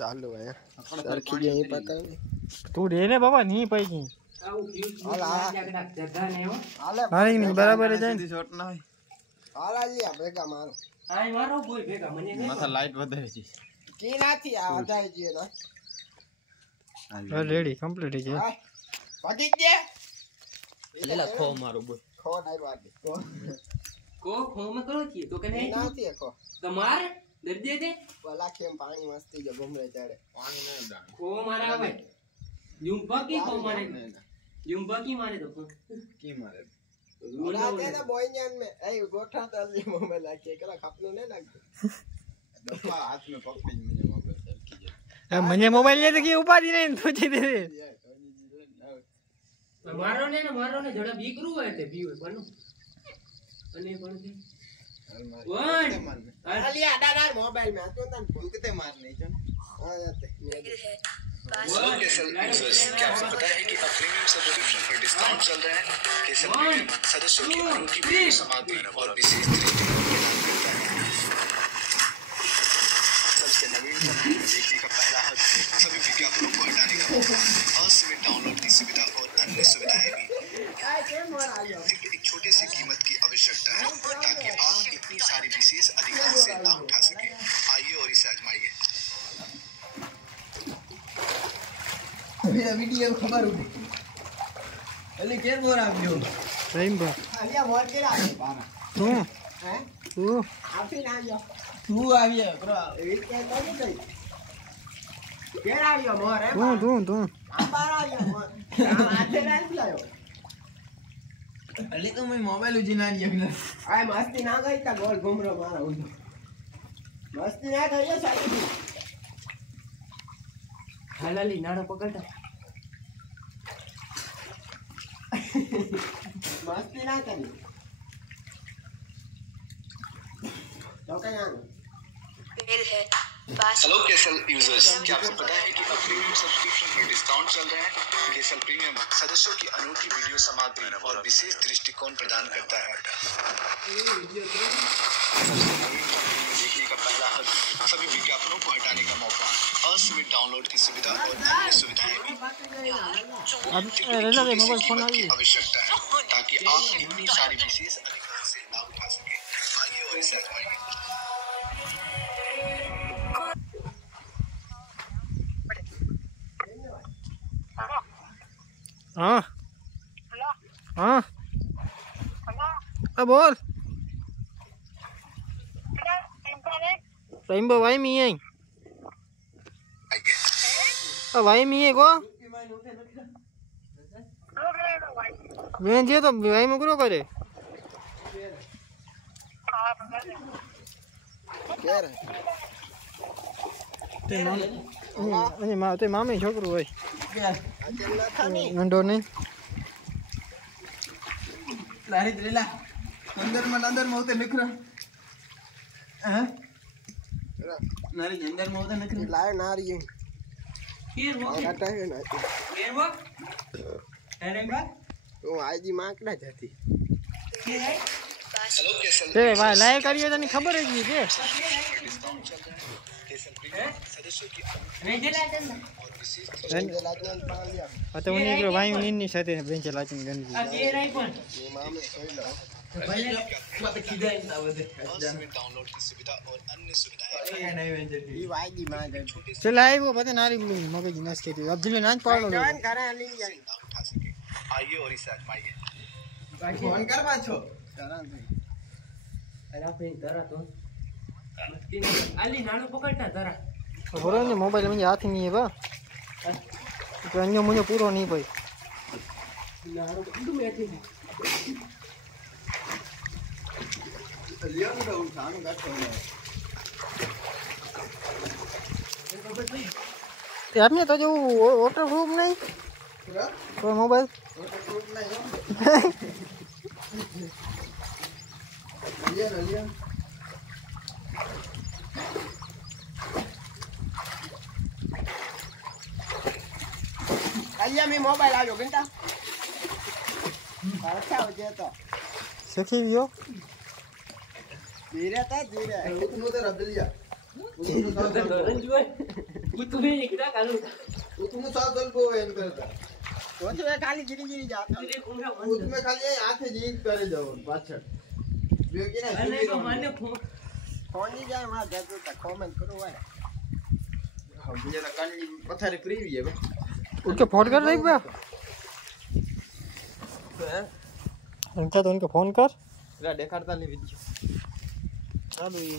चालू है सरखी यहीं पकड़ तू दे ले बाबा नहीं पैकी हाले नहीं बराबर है जान शॉट ना હોય હાલા લી આ ભેગા મારો આય મારો બોય ભેગા મને નહીં માથા લાઈટ વધારે છે કી નાથી આ વધારે છે ના રેડી કમ્પ્લીટ છે પટી દે લેલા ખો મારો બોય ખો નહીં વાગે ખો માં કરો છી તો કે નહીં નાથી ખો તમાર દર દે વાલા કેમ પાણી મસ્તી જો ગમરે ચડે પાણી ન દા ખો મારા ભાઈ યુંબકી ખો મારે યુંબકી મારે તો की मारे उड़ाते ना बोइंजन में ए गोठा तली मोबाइल आके करा खपनो नहीं लगतो दफा हाथ में पकड़ी मुझे मोबाइल सरकी अब मुझे मोबाइल ले तो की उपाधी नहीं तुझे दे मारो ने जड़ा बीकरू है ते बीवे बनो અને પણ છે વન अलिया दादा मोबाइल में तो तन भूल के मार नहीं चल आ जाते क्या आपको पता है कि अब प्रीमियम सब्सक्रिप्शन पर डिस्काउंट चल रहा है केसर प्रीमियम सदस्यों की अनूठी वीडियो सामग्री और विशेष दृष्टि प्रदान करता है। सबसे नवीनतम देखने का पहला हक सभी विज्ञापनों को हटाने का मौका, असीमित डाउनलोड की सुविधा और अन्य सुविधाएं भी। एक छोटी सी कीमत की आवश्यकता है ताकि आप इतनी सारी विशेष अधिकार से लाभ उठा सके। आइए और इसे आजमाइए। मेरा वीडियो खबर उठी अली केर मोर आव्यो सही बा अलिया मोर के आ बारा तू हैं तू आपी ना आव्यो तू आव्यो ब्रो ए के तो नहीं गई केर आव्यो मोर है तू आ बार आव्यो मोर आथे ना लायो अली तो मैं मोबाइल उजीना लिया आय मस्ती ना गई ता गोल घुमरो मारा उन मस्ती ना गई साली હાલાલી નાડો પકડતા मस्ती ना करी तो क्या मेल है पास हेलो केसल यूजर्स, क्या आपको पता है कि अब प्रीमियम सब्सक्रिप्शन पर डिस्काउंट चल रहा है? केसल प्रीमियम सदस्यों की अनूठी वीडियो सामग्री और विशेष दृष्टिकोण प्रदान करता है। देखने का पहला हक सभी विज्ञापनों को हटाने का मौका, असीमित डाउनलोड की सुविधा और अन्य सुविधाएं भी। अब रेला रे मोबाइल फोन आई आवश्यकता है ताकि आप इतनी सारी विशेष अधिकार से लाभ उठा सके। आइए और इसे आजमाइए। हाँ हाँ अब बोल टाइम भाई मी है अब भाई मी है को वेंजे तो भाई में करो करे केर ते मां ते मामे छोकरो होय केर अकेला था नहीं नंडो नहीं लारी दिला अंदर में होते लिख रहा हैं नारी अंदर में होते लिख रहा लाए नारी है કેર હો काटा है ना કેર હો અરે બા तो आजी माकड़ा जाती કે હે हेलो केसल ते भाई लाइक करियो तने खबर है जी के डिस्काउंट चल रहा है। केसल प्रीमियम सदस्यों की રેજેલા દન और विशेष लाजन पा लिया तो उन्हीं को भाई उन्हीं साथे बेंच लाचन गंदी આ કેર આઈ પણ ये मामे सोई लो ભલે मत खिदाई ना बदे असीमित डाउनलोड की सुविधा और अन्य सुविधाएं। नहीं वेंजे ये वागी मां गई चल आई वो पता नारी मगज नस के अब दिले नाच पाड़ो जवान करे ली जाई लाभ उठा सके। आइए और इसे आजमाइए। फोन कर पाछो करा दे અલા ફે ધરા તો આલી નાડો પકડતા ધરા बोलो ने मोबाइल में हाथ नहीं है बा तो अन्य मुझे पूरा नहीं भाई નાડો કુંડુ બેઠી लिया तो उठान का छोड़ आपने तो जो वाटर प्रूफ नहीं पूरा तो मोबाइल फोटो नहीं लिया अलिया में मोबाइल आ गयो घंटा अच्छा हो गया तो सखी वियो धीरे था धीरे तो रब लिया तुम्हें एकदा घालून उसमें साथ चल को एन करता तो तो खाली गिरी जाता उसमें खाली हाथ जीत करे जाओ पाछળ जो कि ना अरे तो माने फोन नहीं जाए वहां जातो तो कमेंट करो भाई हम ये ना कान पथारी प्रीवी है उनके फोन कर रही बा है उनका तो उनका फोन कर देखा नहीं वीडियो चालू ये